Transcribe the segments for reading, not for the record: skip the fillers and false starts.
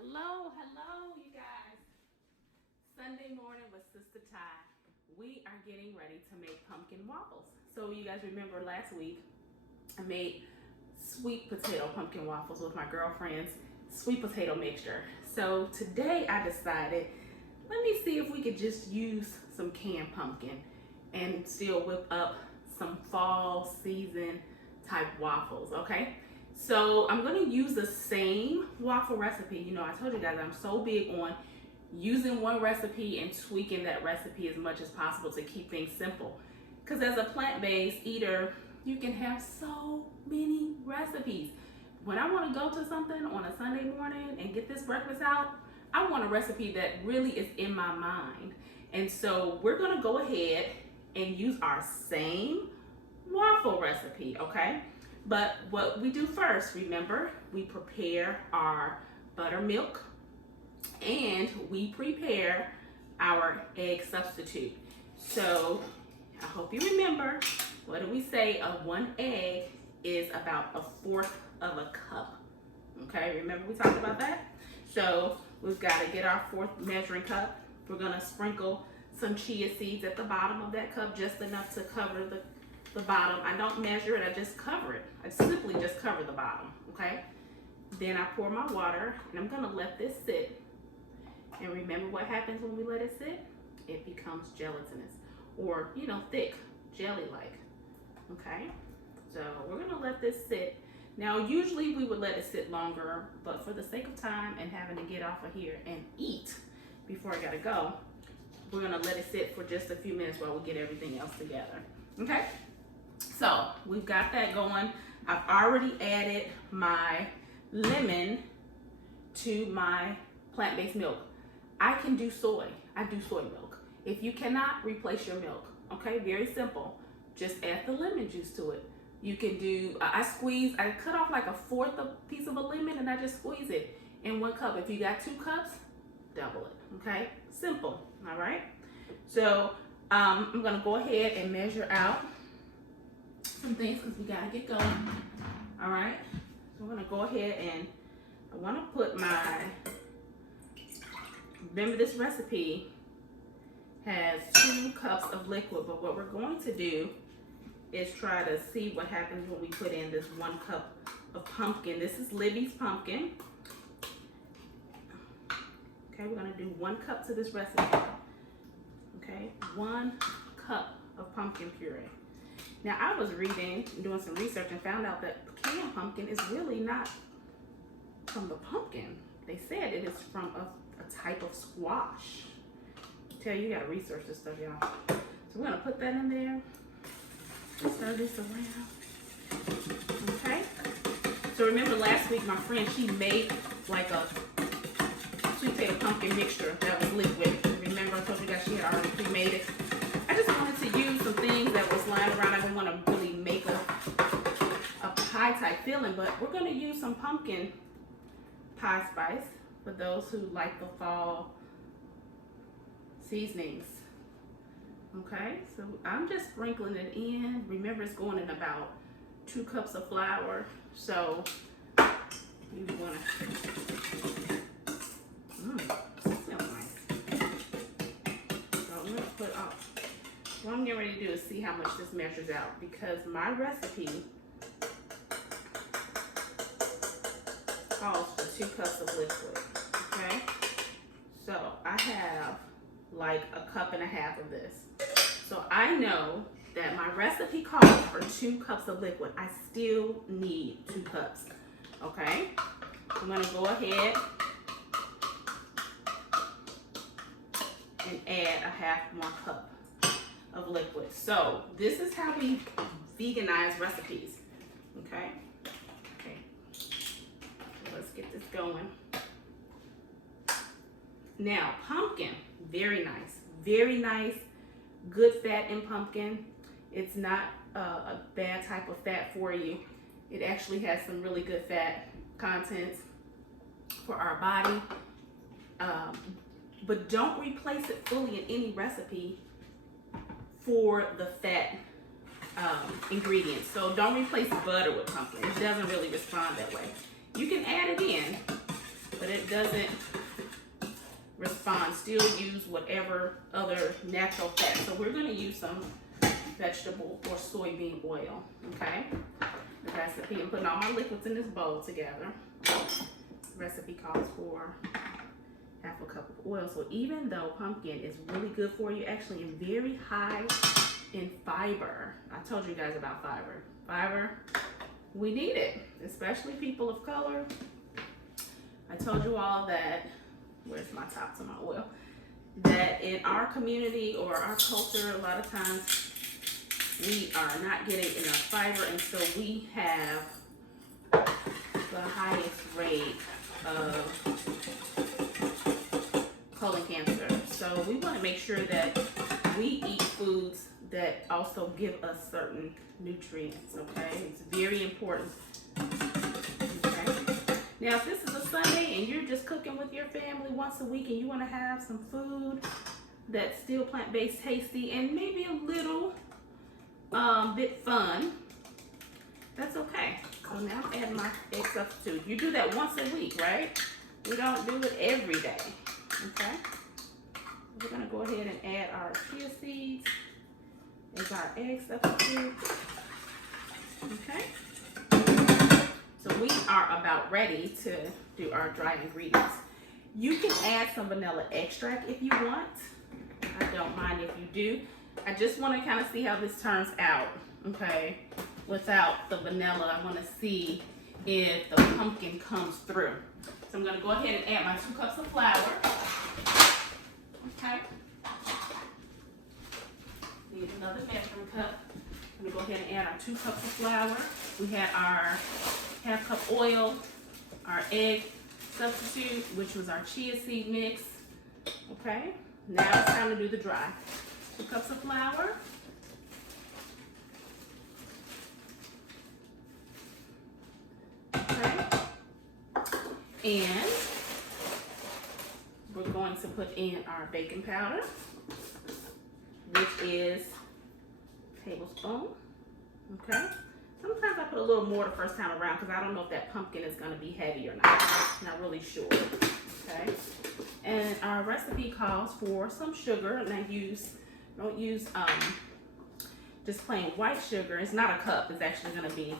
Hello, you guys. Sunday morning with Sister Ty. We are getting ready to make pumpkin waffles. So you guys remember last week I made sweet potato pumpkin waffles with my girlfriend's sweet potato mixture. So today I decided, let me see if we could just use some canned pumpkin and still whip up some fall season type waffles, okay? So I'm gonna use the same waffle recipe. You know, I told you guys I'm so big on using one recipe and tweaking that recipe as much as possible to keep things simple. Because as a plant-based eater, you can have so many recipes. When I want to go to something on a Sunday morning and get this breakfast out, I want a recipe that really is in my mind. And so we're gonna go ahead and use our same waffle recipe, okay? But what we do first, remember, we prepare our buttermilk and we prepare our egg substitute. So I hope you remember, what do we say? One egg is about 1/4 of a cup. Okay, remember we talked about that? So we've got to get our 4th measuring cup. We're gonna sprinkle some chia seeds at the bottom of that cup, just enough to cover the bottom. I don't measure it, I just cover it. I simply just cover the bottom, okay? Then I pour my water and I'm gonna let this sit. And remember what happens when we let it sit? It becomes gelatinous or, you know, thick, jelly-like, okay? So we're gonna let this sit. Now, usually we would let it sit longer, but for the sake of time and having to get off of here and eat before I gotta go, we're gonna let it sit for just a few minutes while we get everything else together, okay? So we've got that going. I've already added my lemon to my plant-based milk. I can do soy. I do soy milk. If you cannot, replace your milk. Okay, very simple. Just add the lemon juice to it. You can do, I cut off like 1/4 a piece of a lemon and I just squeeze it in 1 cup. If you got 2 cups, double it, okay? Simple, all right? So I'm gonna go ahead and measure out some things because we gotta get going, all right? So I'm gonna go ahead and I wanna put remember this recipe has 2 cups of liquid, but what we're going to do is try to see what happens when we put in this 1 cup of pumpkin. This is Libby's pumpkin. Okay, we're gonna do 1 cup to this recipe. Okay, 1 cup of pumpkin puree. Now I was reading, doing some research and found out that canned pumpkin is really not from the pumpkin. They said it is from a type of squash. Tell you, you gotta research this stuff, y'all. So we're gonna put that in there. Stir this around. Okay. So remember last week, my friend, she made like a sweet potato pumpkin mixture that was liquid. Remember I told you guys she had already pre-made it. I just wanted to use some things that was lying around. I didn't want to really make a pie type feeling, but we're gonna use some pumpkin pie spice for those who like the fall seasonings. Okay, so I'm just sprinkling it in. Remember, it's going in about 2 cups of flour. So you want to, that smells nice. So I'm gonna put up. What I'm getting ready to do is see how much this measures out, because my recipe calls for 2 cups of liquid. Okay, so I have like 1.5 cups of this. So I know that my recipe calls for 2 cups of liquid. I still need 2 cups. Okay, I'm gonna go ahead and add 1/2 more cup of liquid. So this is how we veganize recipes. Okay, so let's get this going. Now, pumpkin, very nice, good fat in pumpkin. It's not a bad type of fat for you. It actually has some really good fat contents for our body. But don't replace it fully in any recipe for the fat ingredients. So don't replace butter with pumpkin. It doesn't really respond that way. You can add it in, but doesn't respond, still use whatever other natural fat. So we're going to use some vegetable or soybean oil, okay? The recipe, I'm putting all my liquids in this bowl together. The recipe calls for half a cup of oil. So even though pumpkin is really good for you, actually is very high in fiber. I told you guys about fiber. Fiber, we need it, especially people of color. I told you all that, where's my top to my oil? That in our community or our culture, a lot of times we are not getting enough fiber, and so we have the highest rate of colon cancer. So we want to make sure that we eat foods that also give us certain nutrients, okay? It's very important. Okay. Now, if this is a Sunday and you're just cooking with your family once a week and you want to have some food that's still plant-based, tasty, and maybe a little bit fun, that's okay. So now I'm adding my egg substitute. You do that once a week, right? We don't do it every day, okay? We're gonna go ahead and add our chia seeds as our egg substitute, okay? So we are about ready to do our dry ingredients. You can add some vanilla extract if you want. I don't mind if you do. I just want to kind of see how this turns out, okay? Without the vanilla, I want to see if the pumpkin comes through. So I'm going to go ahead and add my 2 cups of flour. Okay. Need another measuring cup. I'm going to go ahead and add our 2 cups of flour. We had our half cup oil, our egg substitute, which was our chia seed mix. Okay. Now it's time to do the dry. 2 cups of flour. Okay. And we're going to put in our baking powder, which is a tablespoon. Okay. Sometimes I put a little more the first time around because I don't know if that pumpkin is going to be heavy or not. Not really sure. Okay. And our recipe calls for some sugar, and don't use just plain white sugar. It's not a cup. It's actually going to be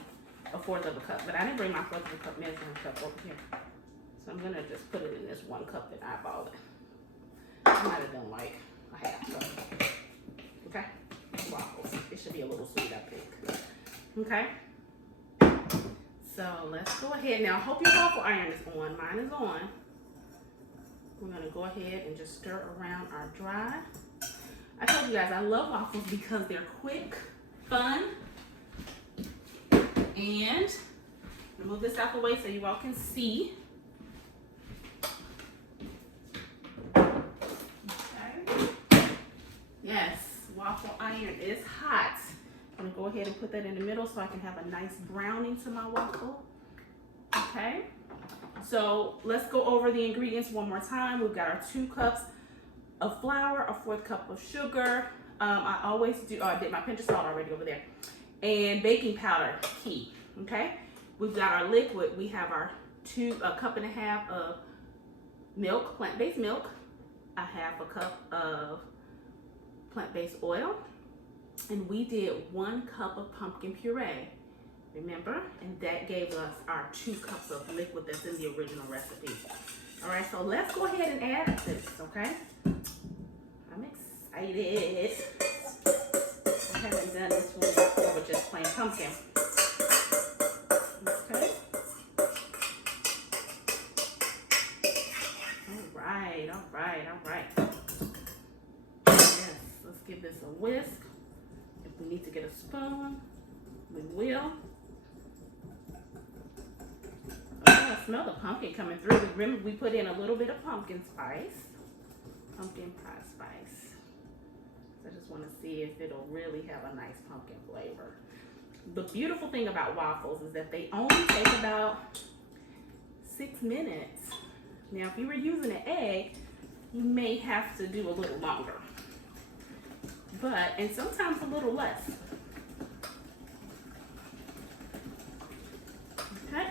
a 1/4 of a cup. But I didn't bring my 1/4 of a cup measuring cup over here. So I'm going to just put it in this 1 cup that I bought. I might have done like a half cup. Okay? Waffles. It should be a little sweet, I think. Okay? So let's go ahead. Now, I hope your waffle iron is on. Mine is on. We're going to go ahead and just stir around our dry. I told you guys I love waffles because they're quick, fun, and I'm gonna move this out the way so you all can see. Okay. Yes, waffle iron is hot. I'm gonna go ahead and put that in the middle so I can have a nice browning to my waffle. Okay. So let's go over the ingredients one more time. We've got our 2 cups of flour, a 1/4 cup of sugar. I always do, I did my pinch of salt already over there. And baking powder, key, okay? We've got our liquid. We have our 1.5 cups of milk, plant-based milk, a 1/2 cup of plant-based oil, and we did 1 cup of pumpkin puree. Remember? And that gave us our 2 cups of liquid that's in the original recipe. All right, so let's go ahead and add this, okay? I'm excited. I haven't done this one before with just plain pumpkin. Okay. All right. Yes, let's give this a whisk. If we need to get a spoon, we will. I smell the pumpkin coming through. Remember, we put in a little bit of pumpkin spice. Pumpkin pie spice. So I just want to see if it'll really have a nice pumpkin flavor. The beautiful thing about waffles is that they only take about 6 minutes. Now, if you were using an egg, you may have to do a little longer. And sometimes a little less. Okay.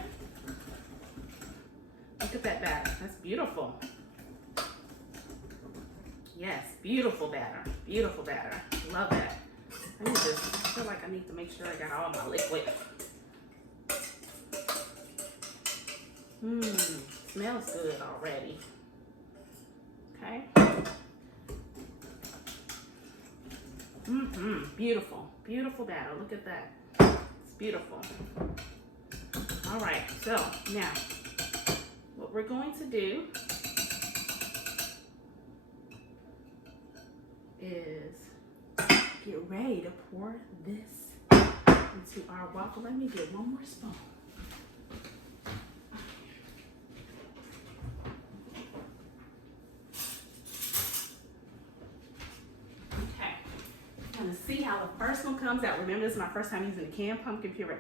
Look at that batter. That's beautiful. Yes, beautiful batter. Beautiful batter. Love that. I feel like I need to make sure I got all my liquid. Smells good already. Okay. Beautiful. Beautiful batter. Look at that. It's beautiful. All right. So now what we're going to do is get ready to pour this into our waffle. Let me get one more spoon. Okay, I'm gonna see how the first one comes out. Remember, this is my first time using the canned pumpkin puree.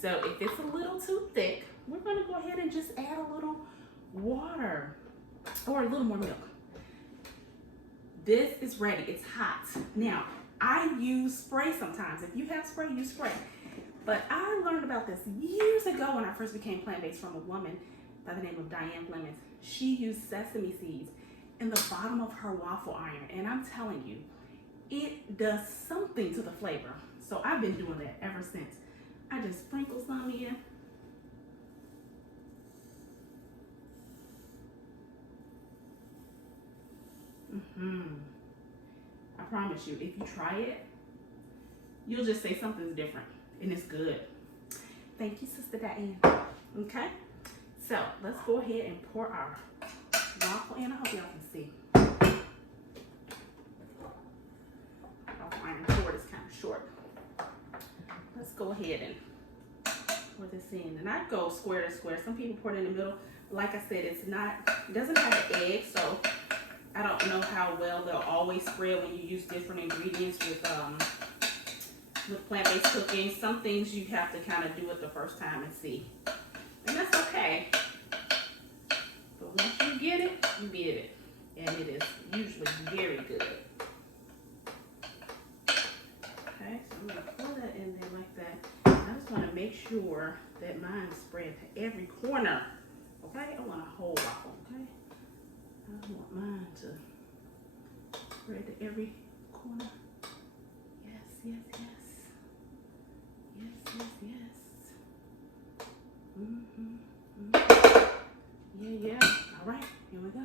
So if it's a little too thick, we're gonna go ahead and just add a little water or a little more milk. This is ready, it's hot. Now, I use spray sometimes. If you have spray, use spray. But I learned about this years ago when I first became plant-based from a woman by the name of Diane Flemings. She used sesame seeds in the bottom of her waffle iron. And I'm telling you, it does something to the flavor. So I've been doing that ever since. I just sprinkle some in. I promise you, if you try it, you'll just say something's different, and it's good. Thank you, Sister Diane. Okay, so let's go ahead and pour our waffle in. I hope y'all can see. Our iron cord is kind of short. Let's go ahead and pour this in, and I go square to square. Some people pour it in the middle. Like I said, it doesn't have an egg, so I don't know how well they'll always spread when you use different ingredients with plant-based cooking. Some things you have to kind of do it the first time and see. And that's okay. But once you get it, you get it. And it is usually very good. Okay, so I'm going to pour that in there like that. And I just want to make sure that mine is spread to every corner. Okay, I want a whole waffle, okay? I want mine to spread to every corner. Yes, yes, yes. Yes, yes, yes. Yeah, yeah. All right, here we go.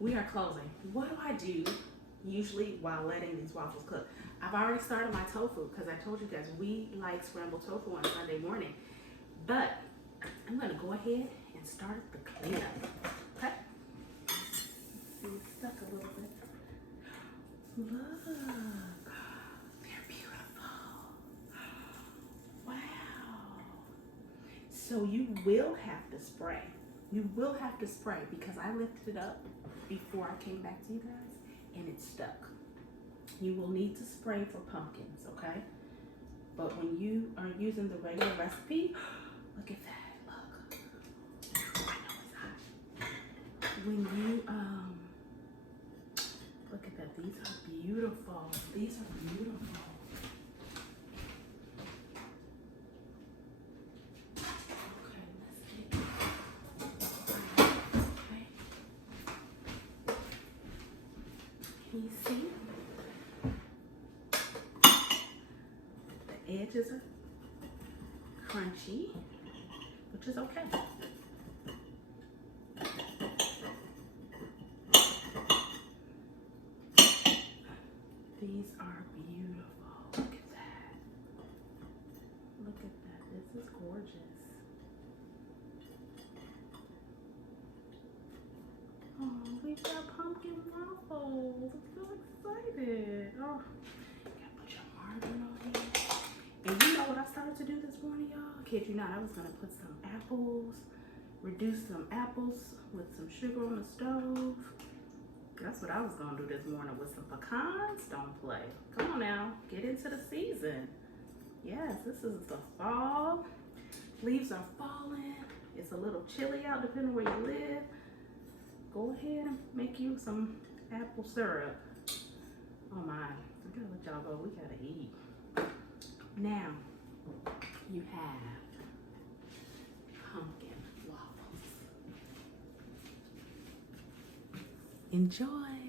We are closing. What do I do usually while letting these waffles cook? I've already started my tofu because I told you guys we like scrambled tofu on Sunday morning. But I'm going to go ahead and start the cleanup. Okay? See, it's stuck a little bit. Look. They're beautiful. Wow. So you will have to spray. You will have to spray because I lifted it up before I came back to you guys and it stuck. You will need to spray for pumpkins, okay? But when you are using the regular recipe, look at that. Look. I know it's hot. When you look at that. These are beautiful. These are beautiful. Okay, let's get okay. Can you see? The edges are crunchy, which is okay. These are beautiful. Look at that. Look at that. This is gorgeous. Oh, we've got pumpkin waffles. I'm so excited. Oh, you gotta put your margarine on here. And you know what I started to do this morning, y'all? Kid you not, I was gonna put some apples, reduce some apples with some sugar on the stove. That's what I was gonna do this morning with some pecans. Don't play. Come on now, get into the season. Yes, this is the fall. Leaves are falling. It's a little chilly out depending where you live. Go ahead and make you some apple syrup. Oh my, I gotta let y'all go. We gotta eat. Now, you have pumpkin waffles. Enjoy.